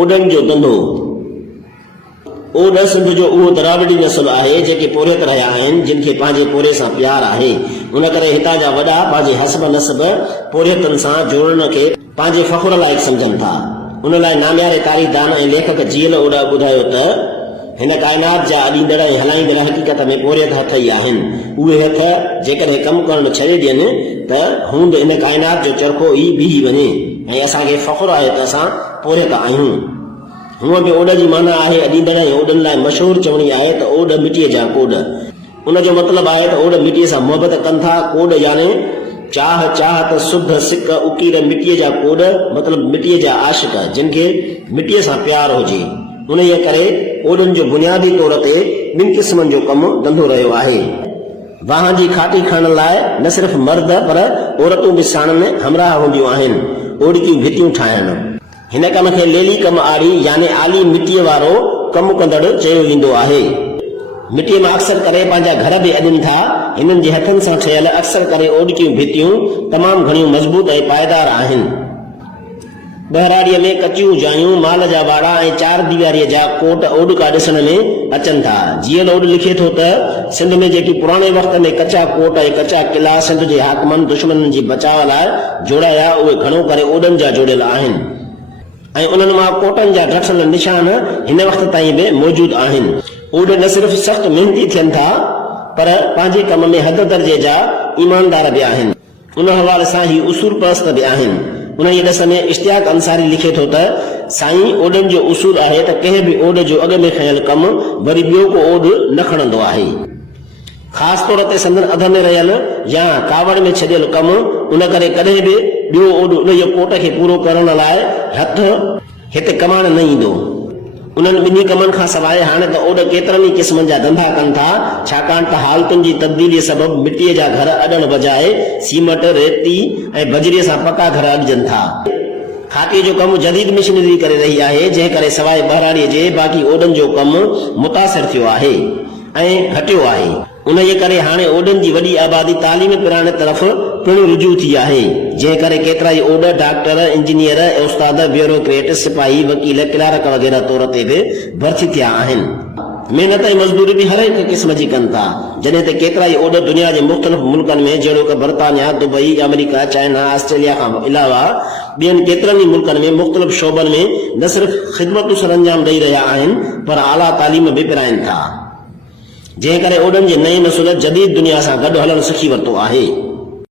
ओडन जो धंधो ओड सिंध जो उहो दरावड़ी नस्ल आहे जेके पोरियत रहिया आहिनि जिन खे पंहिंजे पोरे सां प्यार आहे उन करे हितां जा वॾा पंहिंजे हसब नसब पोरियतनि सां जोड़ण खे पंहिंजे फ़ख्र लाइक़ सम्झनि था। उन लाइ नाम्यारे तारीख़दान ऐं लेखक जीअल ओडा ॿुधायो त हिन काइनात जा अॾींदड़ ऐं हलाईंदड़ हक़ीक़त में पोरियत हथ ई आहिनि। उहे हथ जेकॾहिं कमु करणु छॾे ॾियनि त हूंद इन काइनात जो चरखो ई बीही वञे ऐं असांखे फ़ख्र आहे त असां पोरियत आहियूं। हूअं बि ओड जी माना आहे अॾींदड़ ऐं ओडनि लाइ मशहूरु चवणी आहे त ओड मिटीअ जा कोड। उन जो मतिलबु आहे त ओड मिटीअ सां मुहबत कनि था। कोड याने चाह चाहत सुध सिक उकीर मिटीअ जा कोड मतिलबु मिटीअ जा आशिक जिन खे मिटीअ सां प्यार हुजे। उन जे करे ओडनि जो बुनियादी तौर ते ॿिनि क़िस्मनि जो कमु धंधो रहियो आहे। वाहन जी खाटी खणण लाइ न सिर्फ़ मर्द पर औरतूं बि साण में हमराह हूंदियूं आहिनि ओडकियूं भितियूं ठाहिण। हिन कम खे लेली कम आड़ी यानी आली मिटीअ वारो कमु कंदड़ चयो वेंदो आहे। मिटीअ में अक्सर करे पंहिंजा घर बि अॾनि था। हिननि जे हथनि सां ठहियल अक्सर करे ओडकियूं भितियूं तमामु घणियूं मज़बूत ऐं पाइदार आहिनि। बहराड़ीअ में कचियूं जायूं माल जा वाड़ा ऐं चार दीवारीअ जा कोट ओडका ॾिसण में अचनि था। जीअल ओड लिखे थो त सिंध में जेकी पुराणे वक़्त में कचा कोट ऐं कचा किला सिंध जे हाकमनि दुश्मननि जी बचाव लाइ जोड़ाया उहे घणो करे ओडनि जा जोड़ियल आहिनि ऐं उन्हनि मां कोटनि जा ढठल निशान हिन वक़्त ताईं बि मौजूद आहिनि। ओड न सिर्फ़ सख़्त मेहनती थियनि था पर पंहिंजे कम में हद दर्जे जा ईमानदार बि आहिनि। उन हवाले सां ही उसूल परस्त बि आहिनि। उन जी ॾस में इश्तियाक अंसारी लिखे थो त साईं ओडनि जो उसूल आहे त कंहिं बि ओड जो अॻ में खयल कमु वरी ॿियो को ओड न खणंदो आहे। ख़ासि तौर ते संदन अध में रहियल या कावड़ में छॾियल कमु उन करे कॾहिं बि ॿियो ओड उन जे कोट खे पूरो करण लाइ हथ हिते कमाइण न ईंदो। उन्हनि ॿिन्ही कमनि खां सवाइ हाणे त ओड केतिरनि ई क़िस्मनि जा धंधा कनि था छाकाणि त हालतुनि जी तब्दीलीअ सबबु मिटीअ जा घर अॾण बजाए सीमेंट रेती ऐं बजरीअ सां पका घर अॾजनि था। खाटीअ जो कमु जदीद मशीनरी करे रही आहे जंहिं करे सवाइ बहराड़ीअ जे बाक़ी ओडनि जो कमु मुतासिर थियो आहे ऐं घटियो आहे। उन जे करे हाणे ओडनि जी वॾी आबादी तालीम पिराइण तरफ़ पिणु रुजू थी आहे जंहिं करे केतिरा ई ओड डॉक्टर इंजीनियर उस्ताद ब्यूरोक्रेट सिपाही वकील क्लार्क वग़ैरह तौर ते बि भर्ती थिया आहिनि। महिनत ऐं मज़दूरी बि हर हिकु क़िस्म जी कनि था जॾहिं त केतिरा ई ओड दुनिया जे मुख़्तलिफ़ मुल्कनि में जहिड़ो कि बर्तानिया दुबई अमेरिका चाइना ऑस्ट्रेलिया खां अलावा ॿियनि केतिरनि ई मुल्कनि में मुख़्तलिफ़ शोबनि में न सिर्फ़ ख़िदमतूं सरअंजाम ॾेई रहिया आहिनि पर आला तालीम बि पिराइनि था जंहिं करे ओडनि जे नई नसुल जदीद दुनिया सां गॾु हलणु सिखी वरितो आहे।